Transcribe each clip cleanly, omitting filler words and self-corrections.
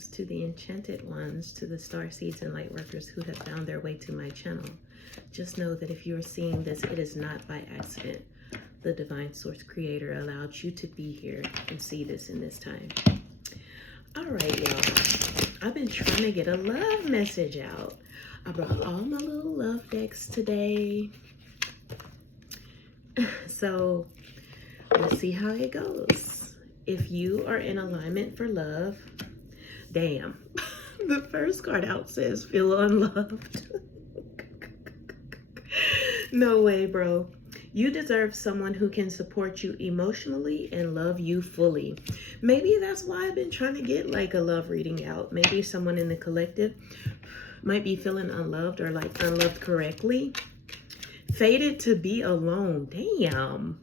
Greetings to the enchanted ones, to the star seeds and light workers who have found their way to my channel. Just know that if you're seeing this, it is not by accident. The divine source creator allowed you to be here and see this in this time. All right, y'all. I've been trying to get a love message out. I brought all my little love decks today. So let's see how it goes. If you are in alignment for love, damn. The first card out says feel unloved. No way, bro. You deserve someone who can support you emotionally and love you fully. Maybe that's why I've been trying to get like a love reading out. Maybe someone in the collective might be feeling unloved or like unloved correctly. Fated to be alone. Damn.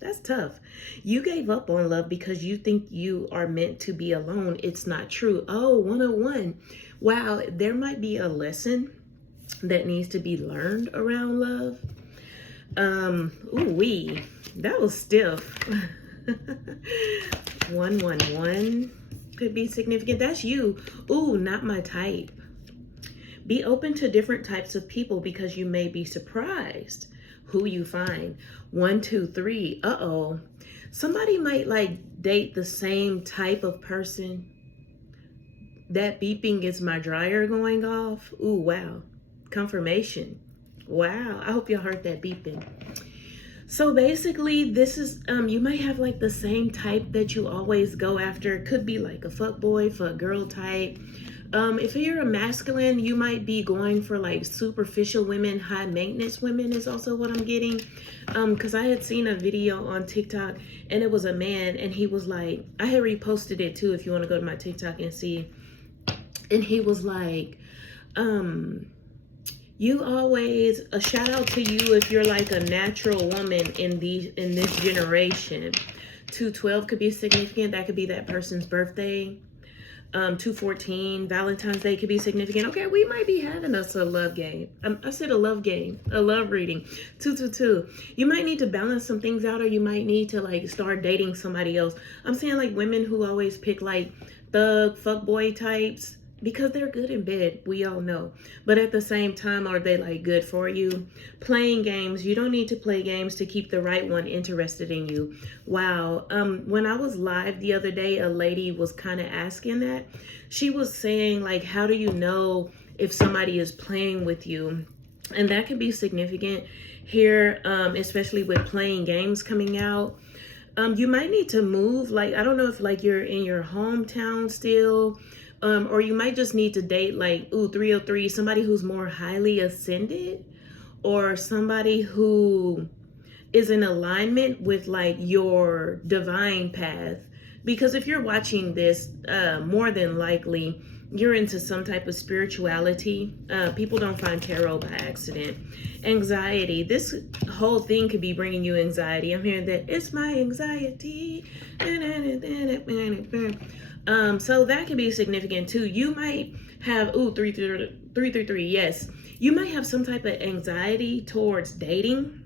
That's tough. You gave up on love because you think you are meant to be alone. It's not true. Oh, 101. Wow, there might be a lesson that needs to be learned around love. Ooh-wee. That was stiff. 111 could be significant. That's you. Ooh, not my type. Be open to different types of people because you may be surprised who you find. 1, 2, 3. Uh-oh. Somebody might like date the same type of person. That beeping is my dryer going off. Ooh, wow. Confirmation. Wow. I hope y'all heard that beeping. So basically, this is, you might have like the same type that you always go after. It could be like a fuckboy, fuck girl type. If you're a masculine, you might be going for like superficial women. High maintenance women is also what I'm getting. Because I had seen a video on TikTok and it was a man and he was like, I had reposted it too if you want to go to my TikTok and see. And he was like, you always, a shout out to you if you're like a natural woman in this generation. 212 could be significant. That could be that person's birthday. 214, Valentine's Day could be significant. Okay, we might be having us a love game. I said a love game, a love reading. 222. You might need to balance some things out, or you might need to like start dating somebody else. I'm seeing like women who always pick like thug, fuckboy types because they're good in bed. We all know. But at the same time, are they like good for you? Playing games. You don't need to play games to keep the right one interested in you. Wow. When I was live the other day, a lady was kind of asking that. She was saying like, how do you know if somebody is playing with you? And that can be significant here, especially with playing games coming out. You might need to move. Like, I don't know if like you're in your hometown still, or you might just need to date like, 303, somebody who's more highly ascended or somebody who is in alignment with like your divine path. Because if you're watching this, more than likely you're into some type of spirituality. People don't find tarot by accident. Anxiety. This whole thing could be bringing you anxiety. I'm hearing that it's my anxiety. So that can be significant too. You might have, 333, yes. You might have some type of anxiety towards dating.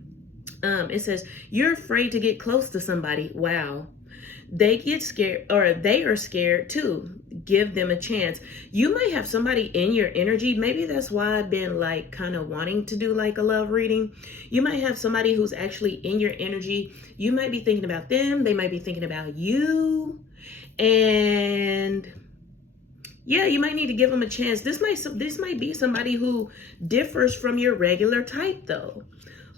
It says, you're afraid to get close to somebody. Wow. They get scared, or they are scared too. Give them a chance. You might have somebody in your energy. Maybe that's why I've been like kind of wanting to do like a love reading. You might have somebody who's actually in your energy. You might be thinking about them. They might be thinking about you. And yeah, you might need to give them a chance. This might be somebody who differs from your regular type though.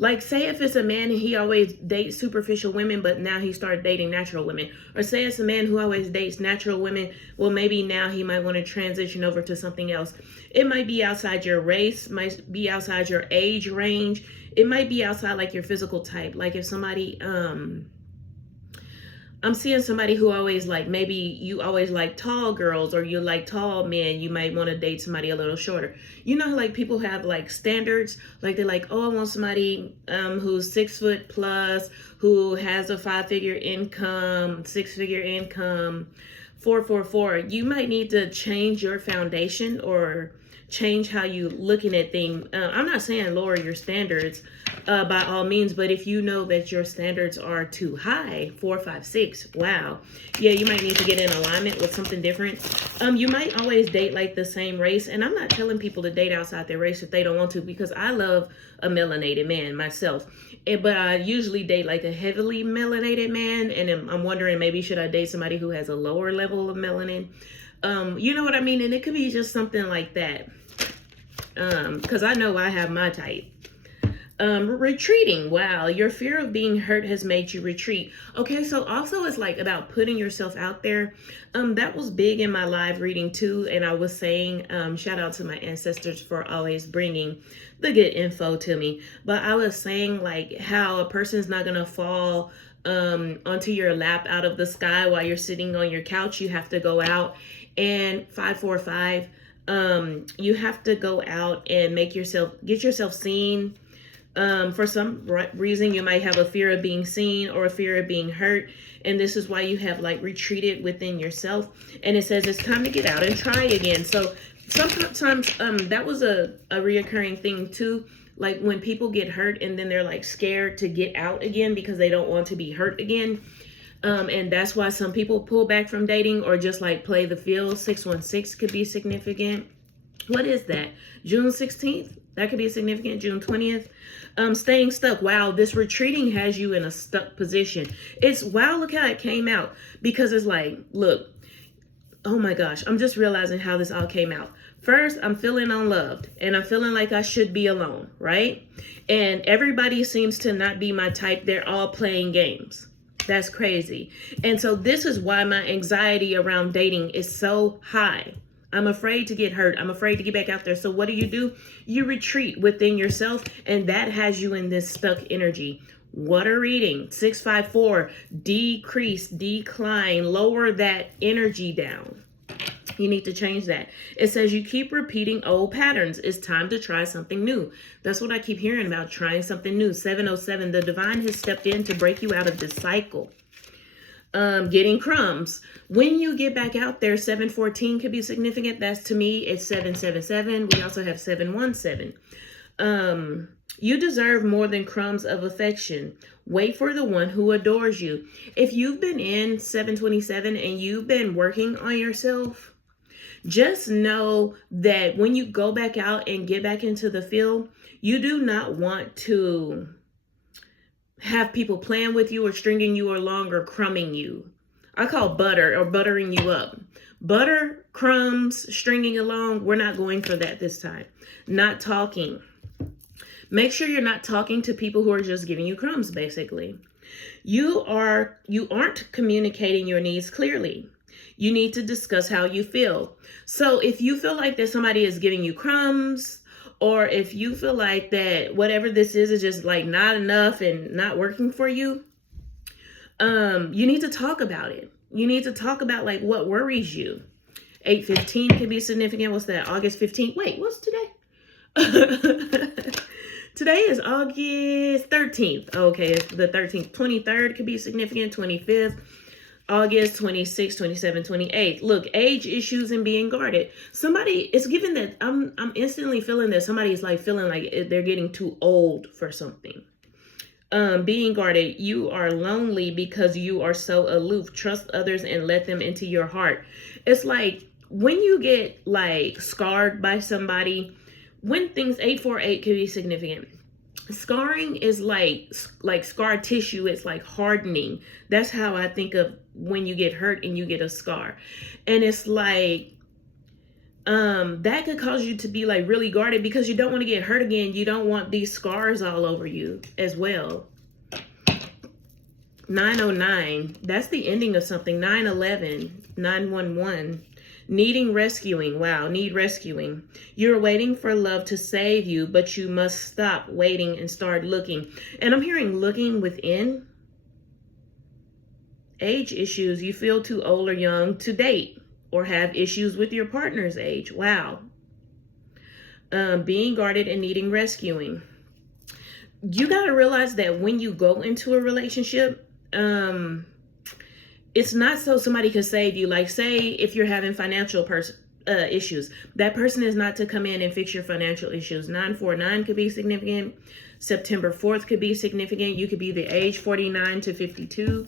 Like say if it's a man and he always dates superficial women, but now he started dating natural women. Or say it's a man who always dates natural women. Well, maybe now he might want to transition over to something else. It might be outside your race, might be outside your age range. It might be outside like your physical type. Like if somebody, I'm seeing somebody who always like, maybe you always like tall girls or you like tall men. You might want to date somebody a little shorter. You know, like people have like standards, like they're like, oh, I want somebody who's 6 foot plus, who has a 5-figure income, 6-figure income, 444. You might need to change your foundation or change how you looking at things. I'm not saying lower your standards by all means, but if you know that your standards are too high, 4, 5, 6, wow, yeah, you might need to get in alignment with something different. You might always date like the same race, and I'm not telling people to date outside their race if they don't want to, because I love a melanated man myself, but I usually date like a heavily melanated man, and I'm wondering, maybe should I date somebody who has a lower level of melanin? You know what I mean? And it could be just something like that. Because I know I have my type. Retreating. Wow, your fear of being hurt has made you retreat. Okay, so also it's like about putting yourself out there. That was big in my live reading too. And I was saying, shout out to my ancestors for always bringing the good info to me. But I was saying like how a person's not gonna fall onto your lap out of the sky while you're sitting on your couch. You have to go out and 545. You have to go out and get yourself seen. For some reason, you might have a fear of being seen or a fear of being hurt. And this is why you have like retreated within yourself. And it says it's time to get out and try again. So sometimes that was a reoccurring thing too. Like when people get hurt and then they're like scared to get out again because they don't want to be hurt again. And that's why some people pull back from dating or just like play the field. 616 could be significant. What is that? June 16th? That could be significant. June 20th. Staying stuck. Wow, this retreating has you in a stuck position. Wow, look how it came out. Because it's like, look, oh my gosh, I'm just realizing how this all came out. First, I'm feeling unloved and I'm feeling like I should be alone, right? And everybody seems to not be my type. They're all playing games. That's crazy. And so this is why my anxiety around dating is so high. I'm afraid to get hurt. I'm afraid to get back out there. So what do? You retreat within yourself, and that has you in this stuck energy. Water reading, 654, decrease, decline, lower that energy down. You need to change that. It says you keep repeating old patterns. It's time to try something new. That's what I keep hearing about, trying something new. 707, the divine has stepped in to break you out of this cycle. Getting crumbs. When you get back out there, 714 could be significant. That's, to me, it's 777. We also have 717. You deserve more than crumbs of affection. Wait for the one who adores you. If you've been in 727 and you've been working on yourself, just know that when you go back out and get back into the field, you do not want to have people playing with you or stringing you along or crumbing you. I call butter or buttering you up. Butter, crumbs, stringing along. We're not going for that this time. Not talking. Make sure you're not talking to people who are just giving you crumbs, basically. You aren't communicating your needs clearly. You need to discuss how you feel. So if you feel like that somebody is giving you crumbs, or if you feel like that whatever this is just like not enough and not working for you, you need to talk about it. You need to talk about like what worries you. 8/15 can be significant. What's that? August 15th. Wait, what's today? Today is August 13th. Okay, it's the 13th. 23rd could be significant. 25th. August 26, 27, 28. Look, age issues and being guarded. Somebody, it's given that I'm instantly feeling that somebody's like feeling like they're getting too old for something. Being guarded. You are lonely because you are so aloof. Trust others and let them into your heart. It's like when you get like scarred by somebody, when things 848 can be significant. Scarring is like scar tissue. It's like hardening. That's how I think of when you get hurt and you get a scar. And it's like that could cause you to be like really guarded because you don't want to get hurt again. You don't want these scars all over you as well. 909, that's the ending of something. 911, 911. Needing rescuing. Wow, need rescuing. You're waiting for love to save you, but you must stop waiting and start looking. And I'm hearing looking within. Age issues. You feel too old or young to date or have issues with your partner's age. Wow. Being guarded and needing rescuing. You got to realize that when you go into a relationship, it's not so somebody can save you. Like say if you're having financial issues. That person is not to come in and fix your financial issues. 949 could be significant. September 4th could be significant. You could be the age 49 to 52.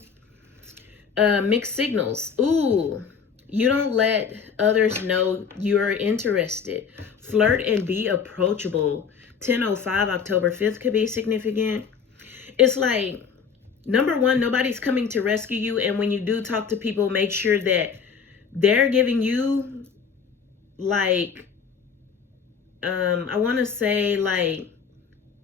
Mixed signals. Ooh, you don't let others know you're interested. Flirt and be approachable. 10:05, October 5th could be significant. It's like, number one, nobody's coming to rescue you. And when you do talk to people, make sure that they're giving you like, I want to say like,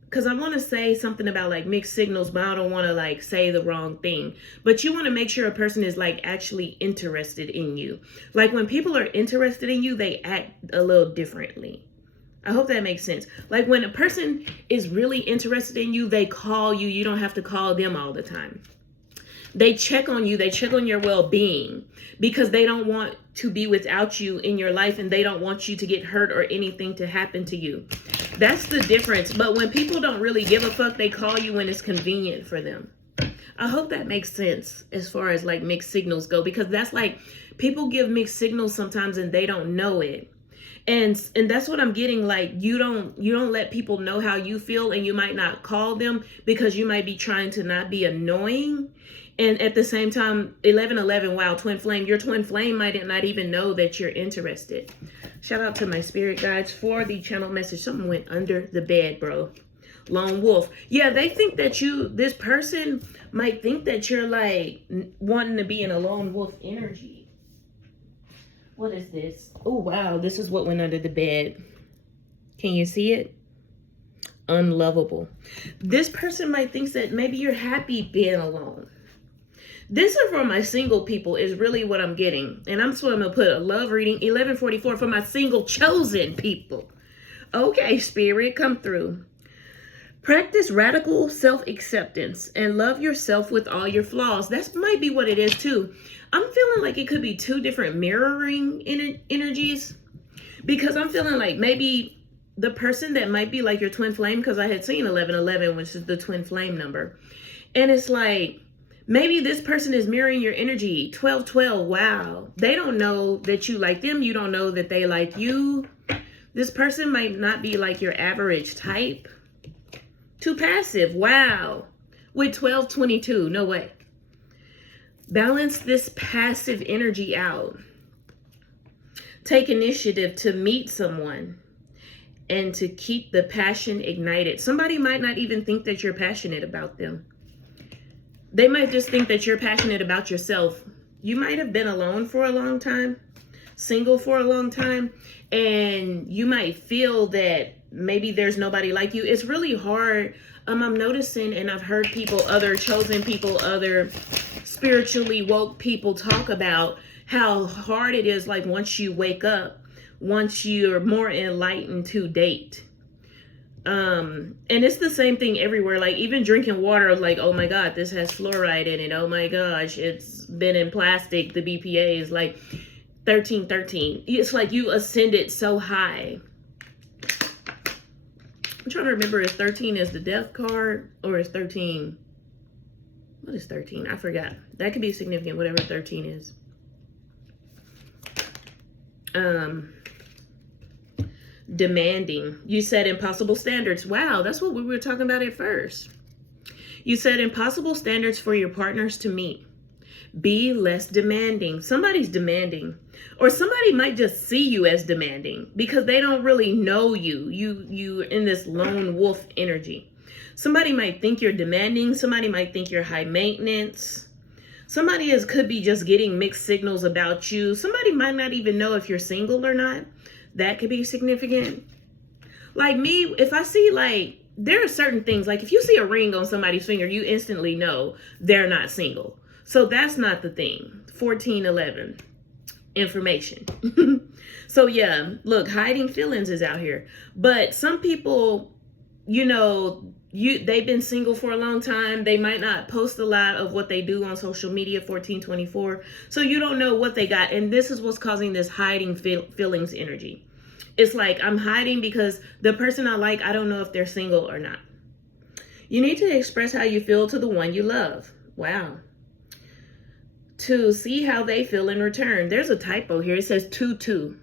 because I want to say something about like mixed signals, but I don't want to like say the wrong thing. But you want to make sure a person is like actually interested in you. Like when people are interested in you, they act a little differently. I hope that makes sense. Like when a person is really interested in you, they call you. You don't have to call them all the time. They check on you. They check on your well-being because they don't want to be without you in your life, and they don't want you to get hurt or anything to happen to you. That's the difference. But when people don't really give a fuck, they call you when it's convenient for them. I hope that makes sense as far as like mixed signals go, because that's like people give mixed signals sometimes and they don't know it. And that's what I'm getting. Like you don't let people know how you feel, and you might not call them because you might be trying to not be annoying. And at the same time, 1111, wow, twin flame. Your twin flame might not even know that you're interested. Shout out to my spirit guides for the channel message. Something went under the bed, bro. Lone wolf. Yeah, they think that this person might think that you're like wanting to be in a lone wolf energy. What is this? Oh, wow. This is what went under the bed. Can you see it? Unlovable. This person might think that maybe you're happy being alone. This is for my single people is really what I'm getting. And I'm going to put a love reading, 1144, for my single chosen people. Okay, spirit, come through. Practice radical self-acceptance and love yourself with all your flaws. That might be what it is too. I'm feeling like it could be two different mirroring energies, because I'm feeling like maybe the person that might be like your twin flame, because I had seen 1111, which is the twin flame number. And it's like, maybe this person is mirroring your energy. 1212, wow. They don't know that you like them. You don't know that they like you. This person might not be like your average type. Too passive, wow. With 1222, no way. Balance this passive energy out. Take initiative to meet someone and to keep the passion ignited. Somebody might not even think that you're passionate about them. They might just think that you're passionate about yourself. You might have been alone for a long time, single for a long time, and you might feel that maybe there's nobody like you. It's really hard. I'm noticing, and I've heard people, other chosen people, other spiritually woke people talk about how hard it is, like once you wake up, once you're more enlightened, to date. And it's the same thing everywhere. Like even drinking water, like, oh my God, this has fluoride in it. Oh my gosh, it's been in plastic. The BPA is like 1313. It's like you ascended so high. I'm trying to remember if 13 is the death card or is 13. What is 13? I forgot. That could be significant, whatever 13 is. Demanding. You set impossible standards. Wow, that's what we were talking about at first. You set impossible standards for your partners to meet. Be less demanding. Somebody's demanding. Or somebody might just see you as demanding because they don't really know you. You in this lone wolf energy. Somebody might think you're demanding. Somebody might think you're high maintenance. Somebody could be just getting mixed signals about you. Somebody might not even know if you're single or not. That could be significant. Like me, if I see like, there are certain things, like if you see a ring on somebody's finger, you instantly know they're not single. So that's not the thing. 1411, information. So yeah, look, hiding feelings is out here. But some people, you know, they've been single for a long time. They might not post a lot of what they do on social media, 1424. So you don't know what they got. And this is what's causing this hiding feelings energy. It's like, I'm hiding because the person I like, I don't know if they're single or not. You need to express how you feel to the one you love. Wow. To see how they feel in return. There's a typo here. It says 22.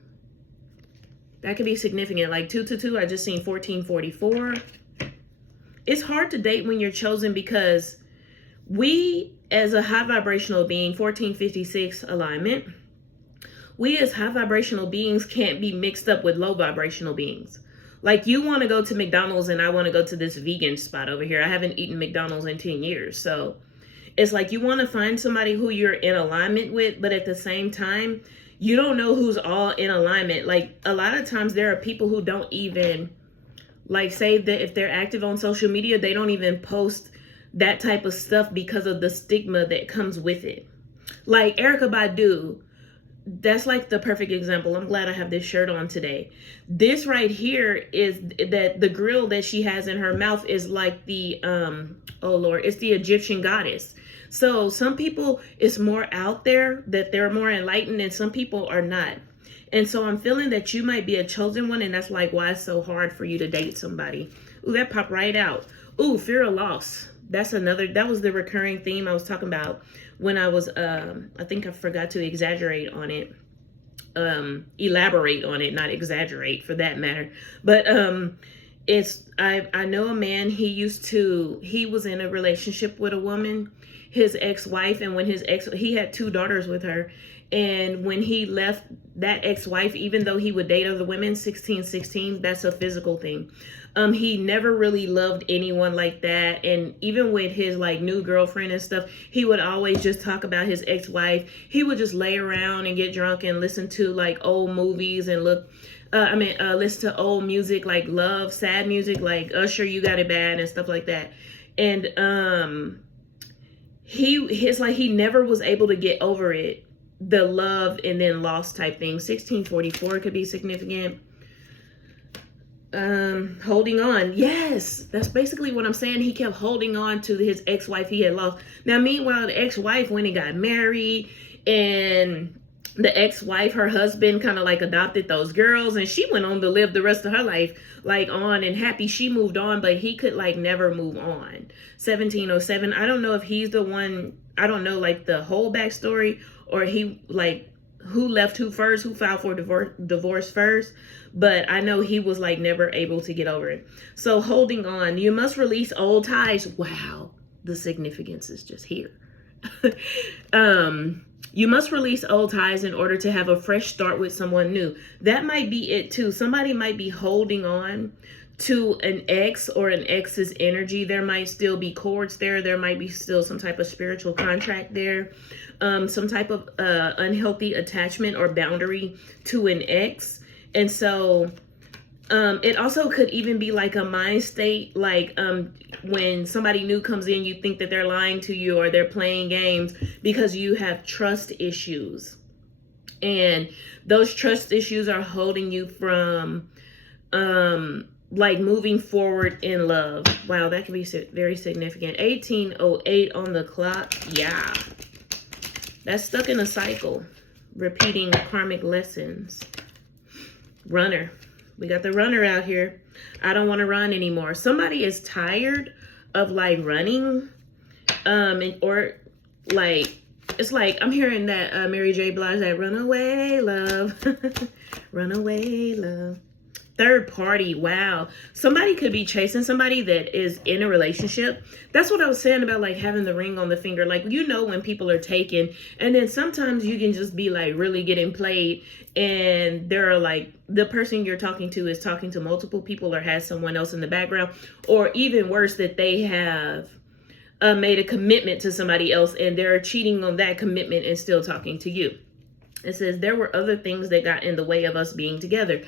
That could be significant. Like 222, I just seen 1444. It's hard to date when you're chosen because we, as a high vibrational being, 1456 alignment, we as high vibrational beings can't be mixed up with low vibrational beings. Like, you want to go to McDonald's and I want to go to this vegan spot over here. I haven't eaten McDonald's in 10 years. So it's like you want to find somebody who you're in alignment with, but at the same time, you don't know who's all in alignment. Like, a lot of times there are people who don't even, like, say that if they're active on social media, they don't even post that type of stuff because of the stigma that comes with it. Like Erykah Badu, that's like the perfect example. I'm glad I have this shirt on today. This right here is that the grill that she has in her mouth is like the, oh Lord, it's the Egyptian goddess. So some people, it's more out there that they're more enlightened and some people are not. And so I'm feeling that you might be a chosen one, and that's like why it's so hard for you to date somebody. Ooh, that popped right out. Ooh, fear of loss. That's another, that was the recurring theme I was talking about when I was, I think I forgot to exaggerate on it. Elaborate on it, not exaggerate for that matter. But I know a man, he was in a relationship with a woman, his ex-wife, and when he had 2 daughters with her. And when he left that ex-wife, even though he would date other women, 16, that's a physical thing. He never really loved anyone like that. And even with his like new girlfriend and stuff, he would always just talk about his ex-wife. He would just lay around and get drunk and listen to like old movies and listen to old music, like love, sad music, like Usher, You Got It Bad and stuff like that. And he never was able to get over it, the love and then lost type thing. 1644 could be significant. Holding on. Yes, that's basically what I'm saying. He kept holding on to his ex-wife he had lost. Now, meanwhile, the ex-wife, when he got married, and the ex-wife, her husband kind of like adopted those girls, and she went on to live the rest of her life like on and happy. She moved on, but he could like never move on. 1707. I don't know if he's the one. I don't know like the whole backstory, or he like who left who first, who filed for divorce first. But I know he was like never able to get over it. So holding on, you must release old ties. Wow, the significance is just here. You must release old ties in order to have a fresh start with someone new. That might be it too. Somebody might be holding on to an ex or an ex's energy. There might still be cords there. There might be still some type of spiritual contract there. Some type of unhealthy attachment or boundary to an ex. And so it also could even be like a mind state, like when somebody new comes in, you think that they're lying to you or they're playing games because you have trust issues. And those trust issues are holding you from like moving forward in love. Wow, that can be very significant. 1808 on the clock. Yeah. That's stuck in a cycle, repeating karmic lessons. Runner. We got the runner out here. I don't want to run anymore. Somebody is tired of like running. Or like, it's like, I'm hearing that Mary J. Blige, that runaway love. Runaway love. Third party. Wow. Somebody could be chasing somebody that is in a relationship. That's what I was saying about like having the ring on the finger. Like, you know, when people are taken, and then sometimes you can just be like really getting played, and there are like the person you're talking to is talking to multiple people or has someone else in the background, or even worse, that they have made a commitment to somebody else and they're cheating on that commitment and still talking to you. It says there were other things that got in the way of us being together.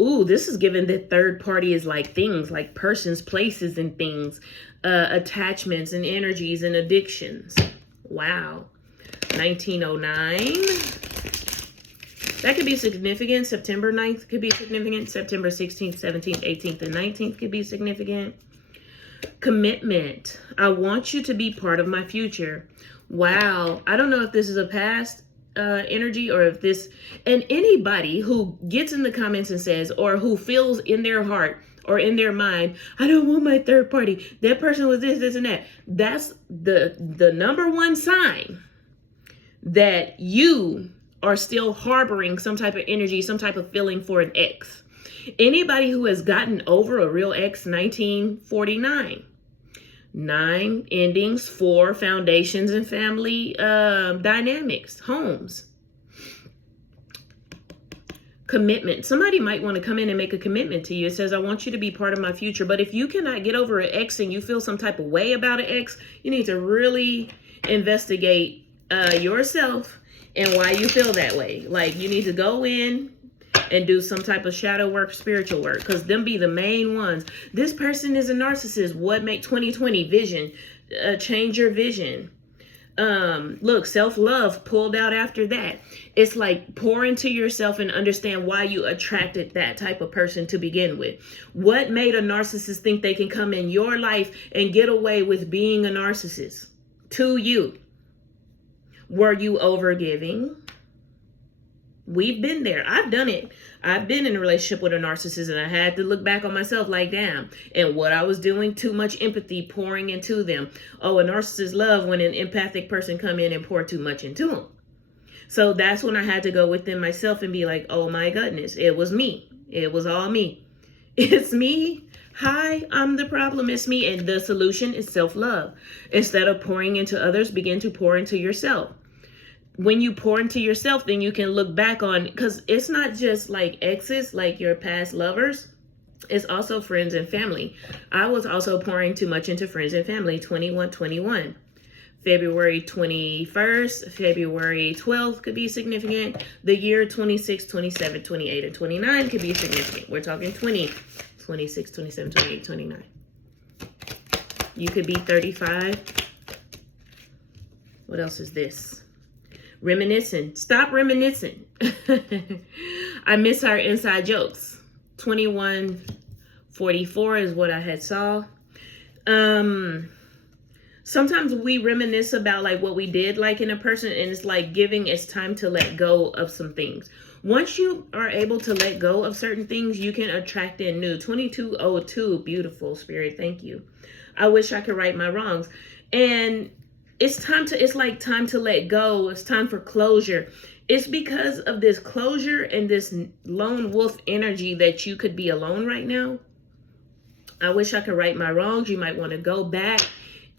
Ooh, this is given that third party is like things, like persons, places, and things, attachments and energies and addictions. Wow. 1909. That could be significant. September 9th could be significant. September 16th, 17th, 18th, and 19th could be significant. Commitment. I want you to be part of my future. Wow. I don't know if this is a past energy or if this, and anybody who gets in the comments and says, or who feels in their heart or in their mind, I don't want my third party, that person was this and that, that's the number one sign that you are still harboring some type of energy, some type of feeling for an ex. Anybody who has gotten over a real ex, 1949. 9 endings, 4 foundations and family dynamics, homes. Commitment. Somebody might want to come in and make a commitment to you. It says, I want you to be part of my future. But if you cannot get over an ex and you feel some type of way about an ex, you need to really investigate yourself and why you feel that way. Like, you need to go in and do some type of shadow work, spiritual work, because them be the main ones. This person is a narcissist. What make 2020 vision? Change your vision. Look, self-love pulled out after that. It's like pour into yourself and understand why you attracted that type of person to begin with. What made a narcissist think they can come in your life and get away with being a narcissist to you? Were you overgiving? We've been there. I've done it. I've been in a relationship with a narcissist and I had to look back on myself like, damn, and what I was doing, too much empathy pouring into them. Oh, a narcissist love when an empathic person come in and pour too much into them. So that's when I had to go within myself and be like, oh my goodness, it was me. It was all me. It's me. Hi, I'm the problem. It's me. And the solution is self-love. Instead of pouring into others, begin to pour into yourself. When you pour into yourself, then you can look back on, because it's not just like exes, like your past lovers. It's also friends and family. I was also pouring too much into friends and family. 21/21. February 21st, February 12th could be significant. The year 26, 27, 28, and 29 could be significant. We're talking 20, 26, 27, 28, 29. You could be 35. What else is this? Reminiscing. Stop reminiscing. I miss our inside jokes. 21:44 is what I had saw. Sometimes we reminisce about like what we did like in a person, and it's like it's time to let go of some things. Once you are able to let go of certain things, you can attract in new. 2202, beautiful spirit. Thank you. I wish I could right my wrongs. And it's like time to let go. It's time for closure. It's because of this closure and this lone wolf energy that you could be alone right now. I wish I could right my wrongs. You might want to go back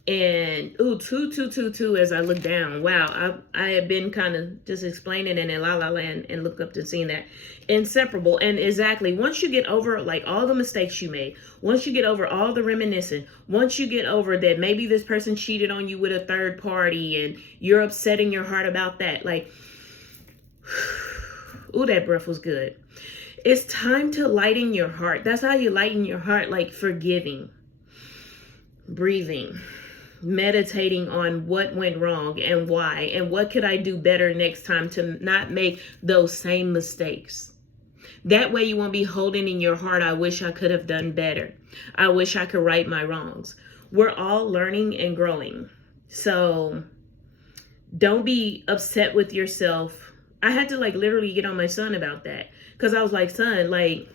and 2222 as I look down. Wow, I have been kind of just explaining it in La La Land and look up to seeing that. Inseparable. And exactly, once you get over like all the mistakes you made, once you get over all the reminiscing, once you get over that maybe this person cheated on you with a third party and you're upsetting your heart about that, like, ooh, that breath was good. It's time to lighten your heart. That's how you lighten your heart, like forgiving, breathing, meditating on what went wrong and why, and what could I do better next time to not make those same mistakes. That way you won't be holding in your heart, I wish I could have done better. I wish I could right my wrongs. We're all learning and growing. So don't be upset with yourself. I had to like literally get on my son about that, because I was like, son, like,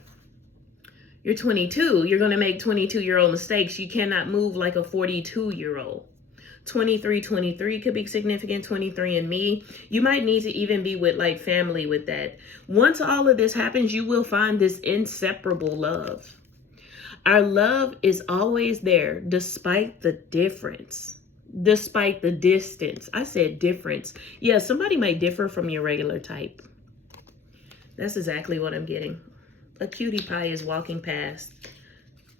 you're 22. You're going to make 22-year-old mistakes. You cannot move like a 42-year-old. 23 could be significant. 23 and me. You might need to even be with like family with that. Once all of this happens, you will find this inseparable love. Our love is always there despite the difference. Despite the distance. I said difference. Yeah, somebody might differ from your regular type. That's exactly what I'm getting. A cutie pie is walking past.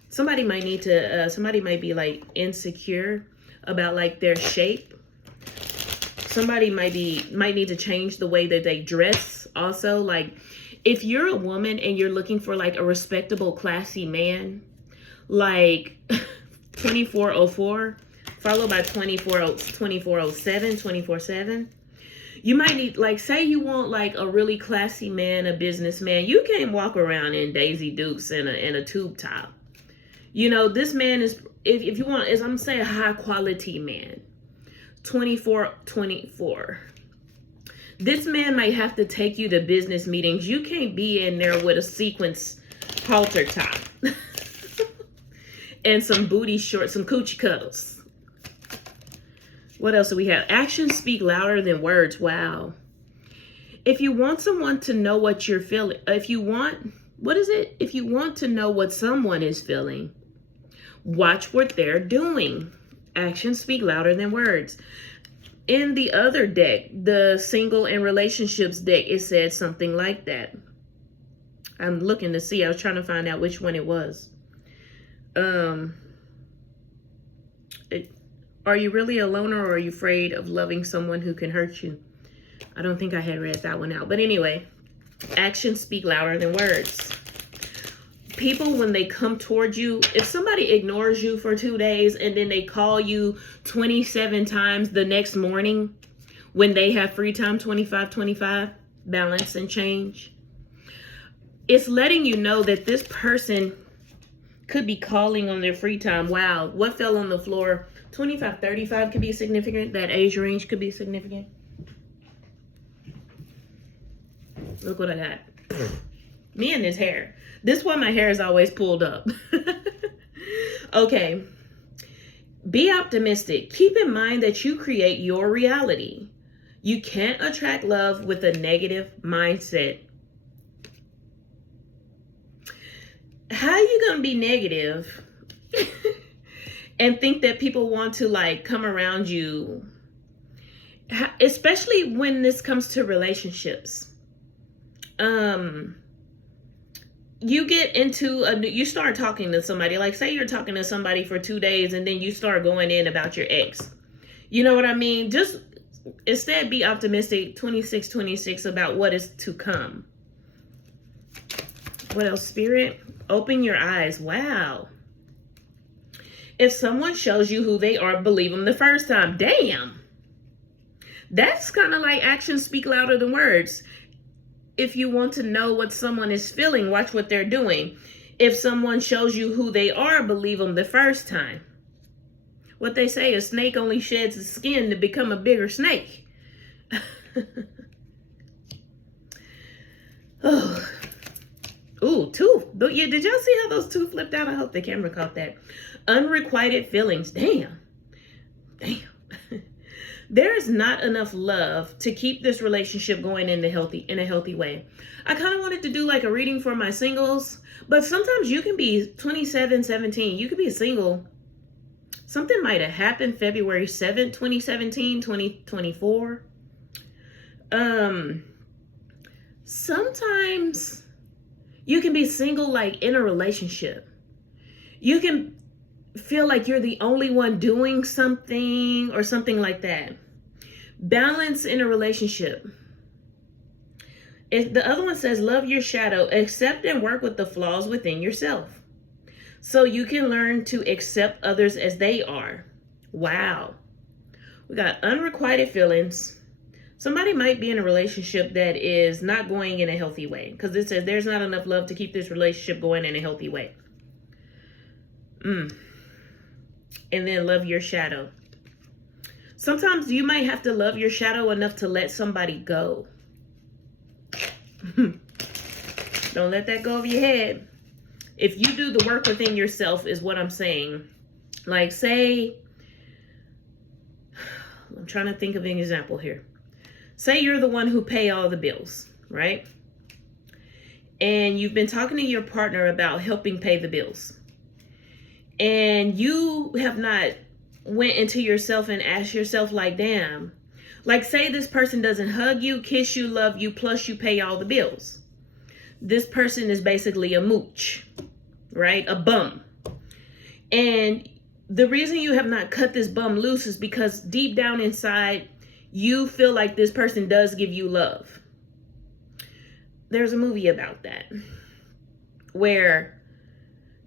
Somebody might need to, somebody might be like insecure about like their shape. Somebody might need to change the way that they dress. Also, like if you're a woman and you're looking for like a respectable, classy man, like 2404 followed by 2407, 24/7. You might need, like, say you want like a really classy man, a businessman. You can't walk around in Daisy Dukes and a tube top. You know, this man is, if you want, is I'm saying a high quality man. 24. This man might have to take you to business meetings. You can't be in there with a sequence halter top and some booty shorts, some coochie cuddles. What else do we have? Actions speak louder than words. Wow. If you want someone to know what you're feeling, if you want What is it? If you want to know what someone is feeling, watch what they're doing. Actions speak louder than words. In the other deck, the single and relationships deck, it said something like that. I'm looking to see. I was trying to find out which one it was. Are you really a loner, or are you afraid of loving someone who can hurt you? I don't think I had read that one out. But anyway, actions speak louder than words. People, when they come towards you, if somebody ignores you for 2 days and then they call you 27 times the next morning when they have free time, 25, balance and change, it's letting you know that this person could be calling on their free time. Wow, what fell on the floor? 25, 35 could be significant. That age range could be significant. Look what I got. Me and this hair. This is why my hair is always pulled up. Okay. Be optimistic. Keep in mind that you create your reality. You can't attract love with a negative mindset. How are you going to be negative and think that people want to like come around you? Especially when this comes to relationships. You get into you start talking to somebody, like say you're talking to somebody for 2 days and then you start going in about your ex. You know what I mean? Just instead be optimistic, 26 about what is to come. What else, Spirit? Open your eyes. Wow. If someone shows you who they are, believe them the first time. Damn. That's kind of like actions speak louder than words. If you want to know what someone is feeling, watch what they're doing. If someone shows you who they are, believe them the first time. What they say, a snake only sheds its skin to become a bigger snake. Oh. Ooh, two. Yeah, did y'all see how those two flipped out? I hope the camera caught that. Unrequited feelings. Damn. There is not enough love to keep this relationship going in a healthy way. I kind of wanted to do like a reading for my singles, but sometimes you can be 27, 17. You could be single. Something might have happened February 7th, 2017, 2024. Sometimes you can be single like in a relationship. You can feel like you're the only one doing something or something like that. Balance in a relationship. If the other one says, love your shadow, accept and work with the flaws within yourself so you can learn to accept others as they are. Wow. We got unrequited feelings. Somebody might be in a relationship that is not going in a healthy way because it says there's not enough love to keep this relationship going in a healthy way. And then love your shadow. Sometimes you might have to love your shadow enough to let somebody go. Don't let that go over your head. If you do the work within yourself is what I'm saying. Like say, I'm trying to think of an example here. Say you're the one who pay all the bills, right? And you've been talking to your partner about helping pay the bills. And you have not went into yourself and asked yourself like, damn, like say this person doesn't hug you, kiss you, love you, plus you pay all the bills. This person is basically a mooch, right? A bum. And the reason you have not cut this bum loose is because deep down inside, you feel like this person does give you love. There's a movie about that where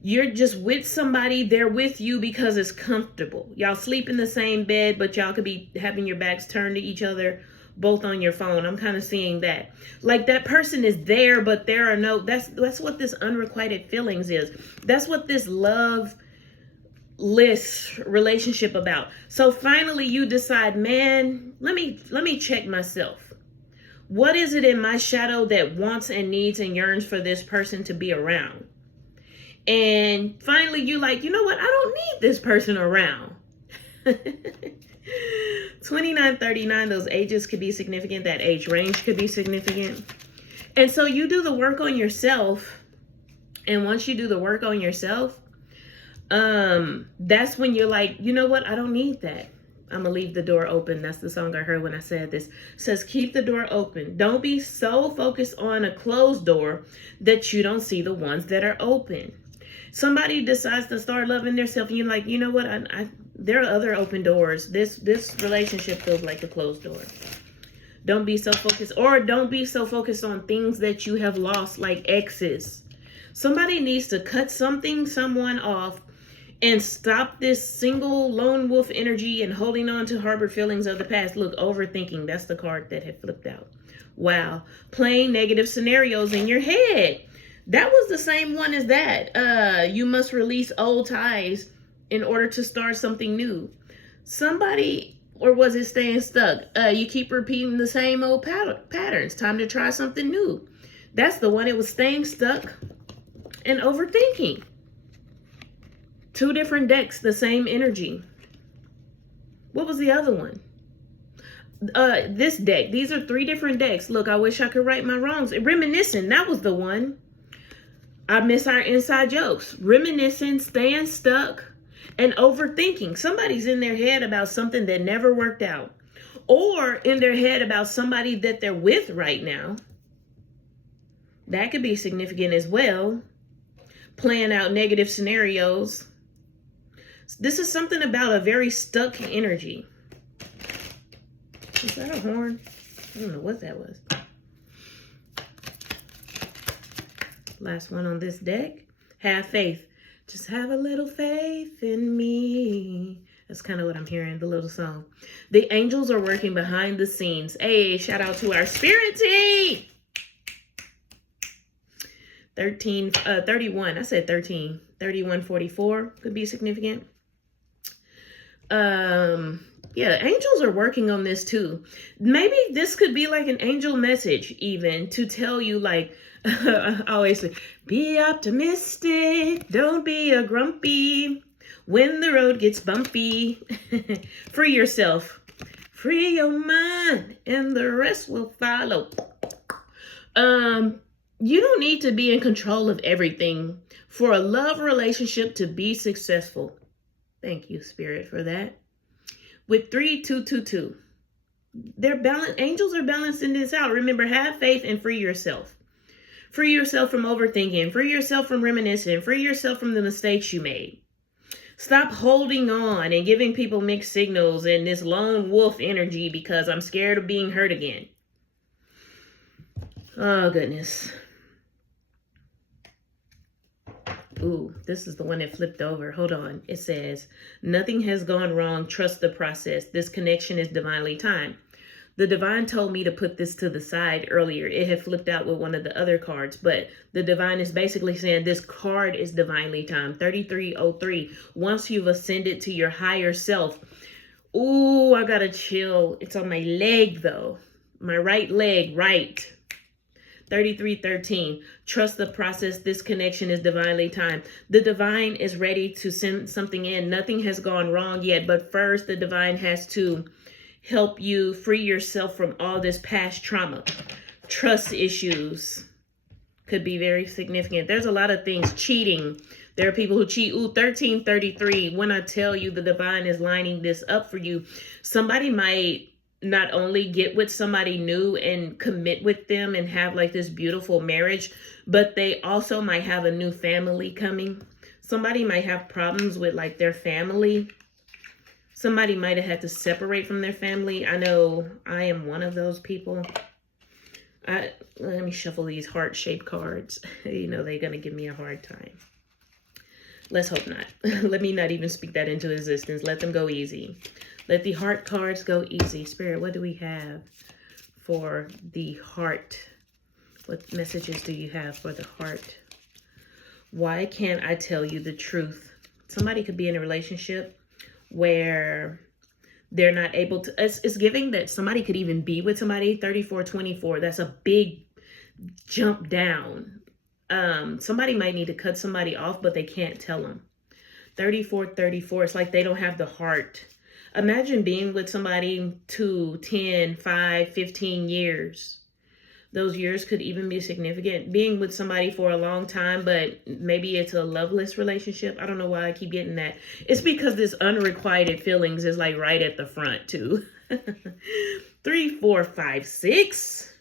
you're just with somebody, they're with you because it's comfortable. Y'all sleep in the same bed, but y'all could be having your backs turned to each other, both on your phone. I'm kind of seeing that. Like that person is there, but there are no, that's what this unrequited feelings is. That's what this love list relationship about. So finally you decide, man, let me check myself. What is it in my shadow that wants and needs and yearns for this person to be around? And finally, you like, you know what? I don't need this person around. 29, 39, those ages could be significant. That age range could be significant. And so you do the work on yourself And once you do the work on yourself, that's when you're like, you know what? I don't need that. I'm gonna leave the door open. That's the song I heard when I said this. It says, keep the door open. Don't be so focused on a closed door that you don't see the ones that are open. Somebody decides to start loving themselves, and you're like, you know what? There are other open doors. This relationship feels like a closed door. Don't be so focused, or don't be so focused on things that you have lost, like exes. Somebody needs to cut someone off, and stop this single lone wolf energy and holding on to harbor feelings of the past. Look, overthinking. That's the card that had flipped out. Wow. Playing negative scenarios in your head. That was the same one as that. You must release old ties in order to start something new. Somebody, or was it staying stuck? You keep repeating the same old patterns. Time to try something new. That's the one. It was staying stuck and overthinking. Two different decks, the same energy. What was the other one? This deck. These are three different decks. Look, I wish I could right my wrongs. Reminiscing, that was the one. I miss our inside jokes. Reminiscing, staying stuck, and overthinking. Somebody's in their head about something that never worked out. Or in their head about somebody that they're with right now. That could be significant as well. Playing out negative scenarios. This is something about a very stuck energy. Is that a horn? I don't know what that was. Last one on this deck. Have faith. Just have a little faith in me. That's kind of what I'm hearing, the little song. The angels are working behind the scenes. Hey, shout out to our spirit team. 31. I said 13. 3144 could be significant. Yeah, angels are working on this too. Maybe this could be like an angel message even to tell you, like, I always say, be optimistic, don't be a grumpy when the road gets bumpy. Free yourself, free your mind, and the rest will follow. You don't need to be in control of everything for a love relationship to be successful. Thank you, Spirit, for that. With 3222, angels are balancing this out. Remember, have faith and free yourself. Free yourself from overthinking. Free yourself from reminiscing. Free yourself from the mistakes you made. Stop holding on and giving people mixed signals and this lone wolf energy because I'm scared of being hurt again. Oh, goodness. Ooh, this is the one that flipped over. Hold on. It says, nothing has gone wrong. Trust the process. This connection is divinely timed. The divine told me to put this to the side earlier. It had flipped out with one of the other cards, but the divine is basically saying this card is divinely timed. 3303. Once you've ascended to your higher self. Ooh, I got to chill. It's on my leg though. My right leg, right. 3313. Trust the process. This connection is divinely timed. The divine is ready to send something in. Nothing has gone wrong yet, but first the divine has to help you free yourself from all this past trauma. Trust issues could be very significant. There's a lot of things. Cheating. There are people who cheat. Ooh, 1333. When I tell you the divine is lining this up for you, somebody might not only get with somebody new and commit with them and have like this beautiful marriage, but they also might have a new family coming. Somebody might have problems with like their family. Somebody might have had to separate from their family. I know I am one of those people. Let me shuffle these heart-shaped cards. You know, they're going to give me a hard time. Let's hope not. Let me not even speak that into existence. Let them go easy. Let the heart cards go easy. Spirit, what do we have for the heart? What messages do you have for the heart? Why can't I tell you the truth? Somebody could be in a relationship where they're not able to. It's giving that somebody could even be with somebody. 3424. That's a big jump down. Somebody might need to cut somebody off, but they can't tell them. 3434. It's like they don't have the heart. Imagine being with somebody 2, 10, 5, 15 years. Those years could even be significant. Being with somebody for a long time, but maybe it's a loveless relationship. I don't know why I keep getting that. It's because this unrequited feelings is like right at the front too. 3, 4, 5, 6.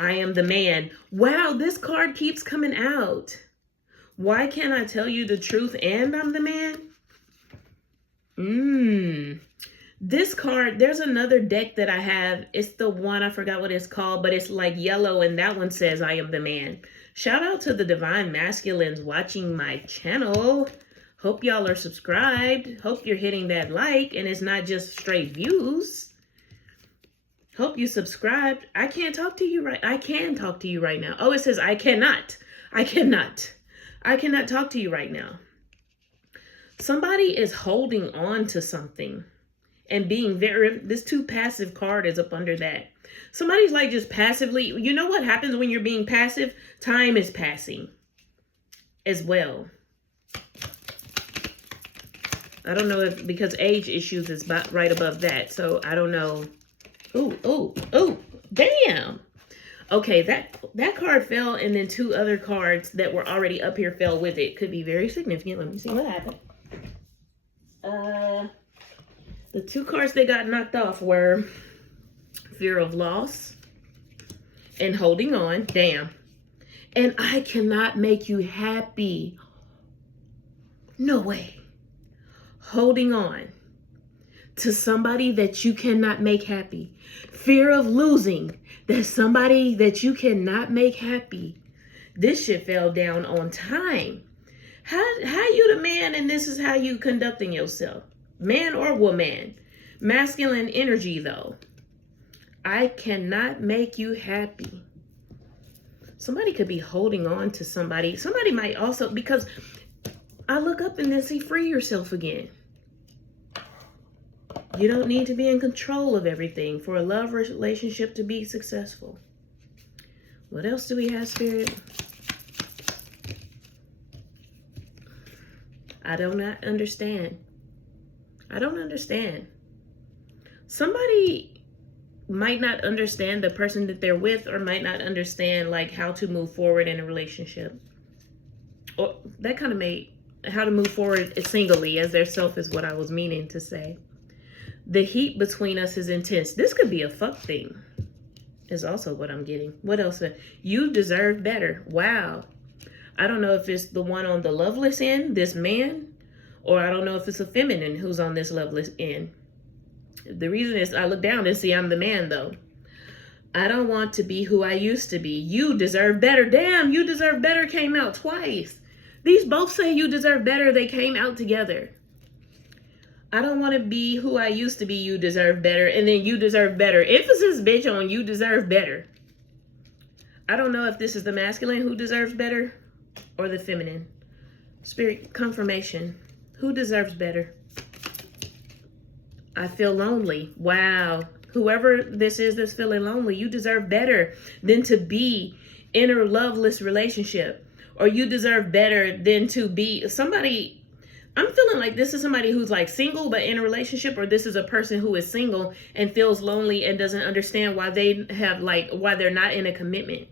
I am the man. Wow, this card keeps coming out. Why can't I tell you the truth and I'm the man? This card, there's another deck that I have. It's the one, I forgot what it's called, but it's like yellow, and that one says I am the man. Shout out to the Divine Masculines watching my channel. Hope y'all are subscribed. Hope you're hitting that like, and it's not just straight views. Hope you subscribed. I can't talk to you right. I can talk to you right now. Oh, it says I cannot. I cannot. I cannot talk to you right now. Somebody is holding on to something and being this too passive card is up under that. Somebody's like just passively, you know what happens when you're being passive? Time is passing as well. I don't know if, because age issues is right above that. So I don't know. Oh, damn. Okay, that card fell, and then 2 other cards that were already up here fell with it. Could be very significant. Let me see what happened. The 2 cards that got knocked off were fear of loss and holding on. Damn. And I cannot make you happy. No way. Holding on to somebody that you cannot make happy. Fear of losing. There's somebody that you cannot make happy. This shit fell down on time. How you the man and this is how you conducting yourself? Man or woman? Masculine energy though. I cannot make you happy. Somebody could be holding on to somebody. Somebody might also, because I look up and then see free yourself again. You don't need to be in control of everything for a love relationship to be successful. What else do we have, Spirit? I do not understand. I don't understand. Somebody might not understand the person that they're with, or might not understand like how to move forward in a relationship. Or that kind of made how to move forward singly as their self is what I was meaning to say. The heat between us is intense. This could be a fuck thing is also what I'm getting. What else? You deserve better. Wow. I don't know if it's the one on the loveless end, this man, or I don't know if it's a feminine who's on this loveless end. The reason is I look down and see I'm the man though. I don't want to be who I used to be. You deserve better. Damn, you deserve better came out twice. These both say you deserve better. They came out together. I don't want to be who I used to be. You deserve better. And then you deserve better. Emphasis, bitch, on you deserve better. I don't know if this is the masculine who deserves better or the feminine. Spirit confirmation. Who deserves better? I feel lonely. Wow. Whoever this is that's feeling lonely, you deserve better than to be in a loveless relationship. Or you deserve better than to be somebody. I'm feeling like this is somebody who's like single but in a relationship, or this is a person who is single and feels lonely and doesn't understand why they have why they're not in a commitment.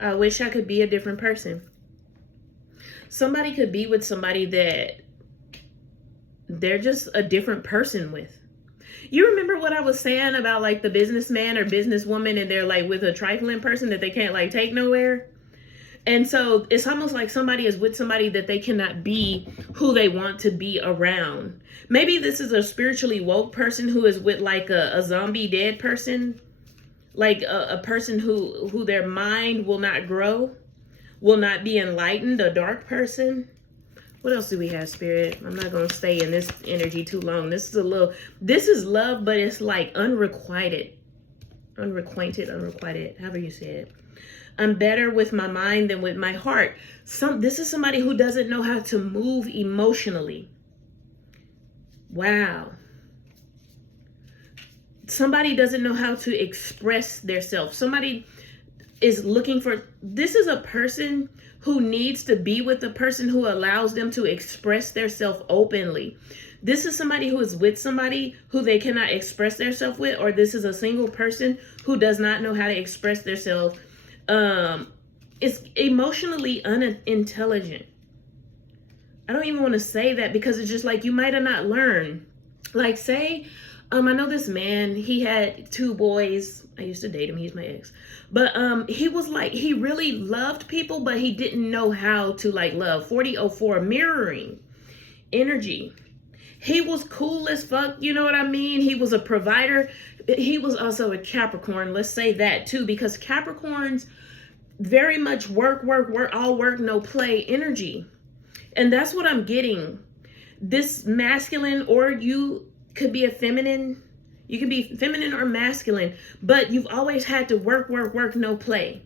I wish I could be a different person. Somebody could be with somebody that they're just a different person with. You remember what I was saying about like the businessman or businesswoman and they're like with a trifling person that they can't like take nowhere? And so it's almost like somebody is with somebody that they cannot be who they want to be around. Maybe this is a spiritually woke person who is with like a zombie dead person. Like a person who their mind will not grow, will not be enlightened, a dark person. What else do we have, Spirit? I'm not going to stay in this energy too long. This is love, but it's like unrequited, however you say it. I'm better with my mind than with my heart. This is somebody who doesn't know how to move emotionally. Wow. Somebody doesn't know how to express themselves. Somebody is looking for, this is a person who needs to be with a person who allows them to express themselves openly. This is somebody who is with somebody who they cannot express themselves with, or this is a single person who does not know how to express themselves. It's emotionally unintelligent. I don't even want to say that because it's just like you might have not learned. Like say, I know this man, he had 2 boys. I used to date him, he's my ex. But he was like, he really loved people, but he didn't know how to like love. 4004, mirroring energy. He was cool as fuck, you know what I mean? He was a provider. He was also a Capricorn, let's say that too, because Capricorns very much work, all work, no play energy. And that's what I'm getting. This masculine, or you could be a feminine. You can be feminine or masculine, but you've always had to work, no play.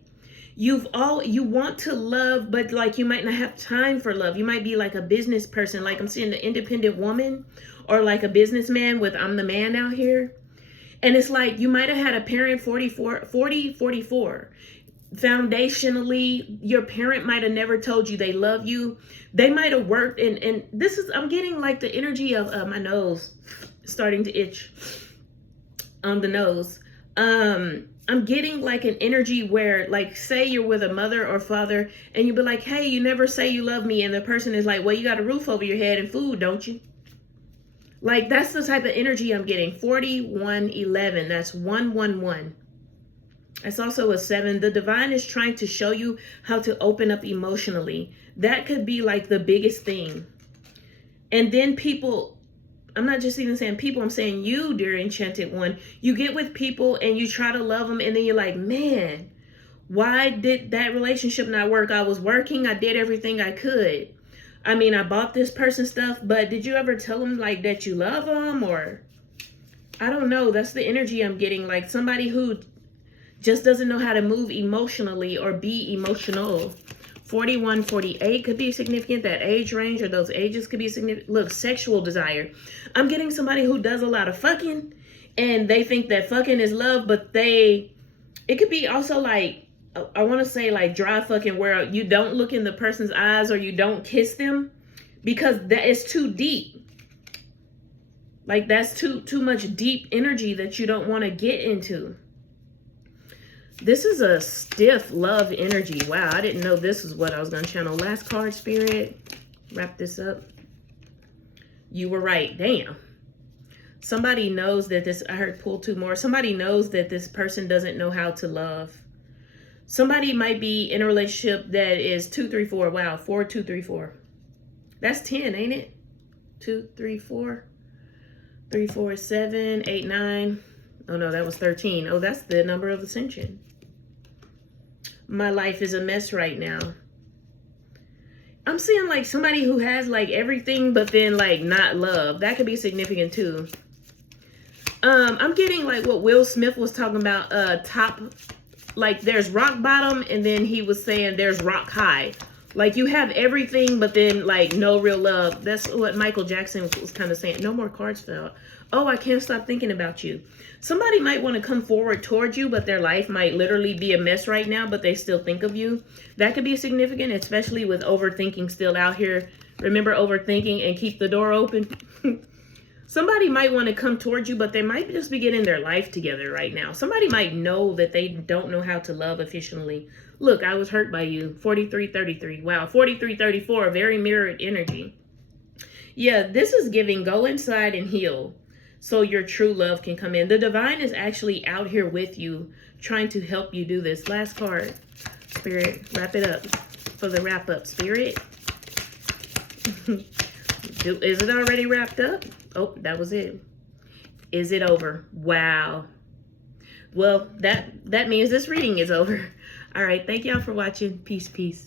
You want to love, but like you might not have time for love. You might be like a business person, like I'm seeing the independent woman, or like a businessman with I'm the man out here. And it's like you might have had a parent 44. Foundationally, your parent might have never told you they love you. They might have worked, and this is, I'm getting like the energy of my nose starting to itch on the nose. I'm getting like an energy where, like, say you're with a mother or father and you be like, hey, you never say you love me, and the person is like, well, you got a roof over your head and food, don't you? Like, that's the type of energy I'm getting. 4111, that's 111. It's also a 7. The divine is trying to show you how to open up emotionally. That could be like the biggest thing. And then people, I'm not just even saying people, I'm saying you, dear Enchanted One. You get with people and you try to love them, and then you're like, man, why did that relationship not work? I was working, I did everything I could. I mean, I bought this person stuff, but did you ever tell them like that you love them? Or I don't know. That's the energy I'm getting. Like somebody who just doesn't know how to move emotionally or be emotional. 4148 could be significant. That age range or those ages could be significant. Look, sexual desire. I'm getting somebody who does a lot of fucking, and they think that fucking is love, but it could be also like, I want to say like dry fucking, where you don't look in the person's eyes or you don't kiss them because that is too deep. Like that's too much deep energy that you don't want to get into. This is a stiff love energy. Wow, I didn't know this is what I was going to channel. Last card, Spirit. Wrap this up. You were right. Damn. Somebody knows that this, I heard pull 2 more. Somebody knows that this person doesn't know how to love. Somebody might be in a relationship that is 2, 3, 4. Wow, 4, 2, 3, 4. That's 10, ain't it? 2, 3, 4. 3, 4, 7, 8, 9. Oh no, that was 13. Oh, that's the number of ascension. My life is a mess right now. I'm seeing like somebody who has like everything, but then like not love. That could be significant too. I'm getting like what Will Smith was talking about, top, like there's rock bottom, and then he was saying there's rock high. Like you have everything, but then like no real love. That's what Michael Jackson was kind of saying. No more cards fell out. Oh, I can't stop thinking about you. Somebody might want to come forward towards you, but their life might literally be a mess right now, but they still think of you. That could be significant, especially with overthinking still out here. Remember overthinking and keep the door open. Somebody might want to come towards you, but they might just be getting their life together right now. Somebody might know that they don't know how to love efficiently. Look, I was hurt by you. 4333. Wow, 4334, very mirrored energy. Yeah, this is giving go inside and heal so your true love can come in. The divine is actually out here with you, trying to help you do this. Last card, Spirit, wrap it up for the wrap up, Spirit. Is it already wrapped up? Oh, that was it. Is it over? Wow. Well, that means this reading is over. All right. Thank y'all for watching. Peace, peace.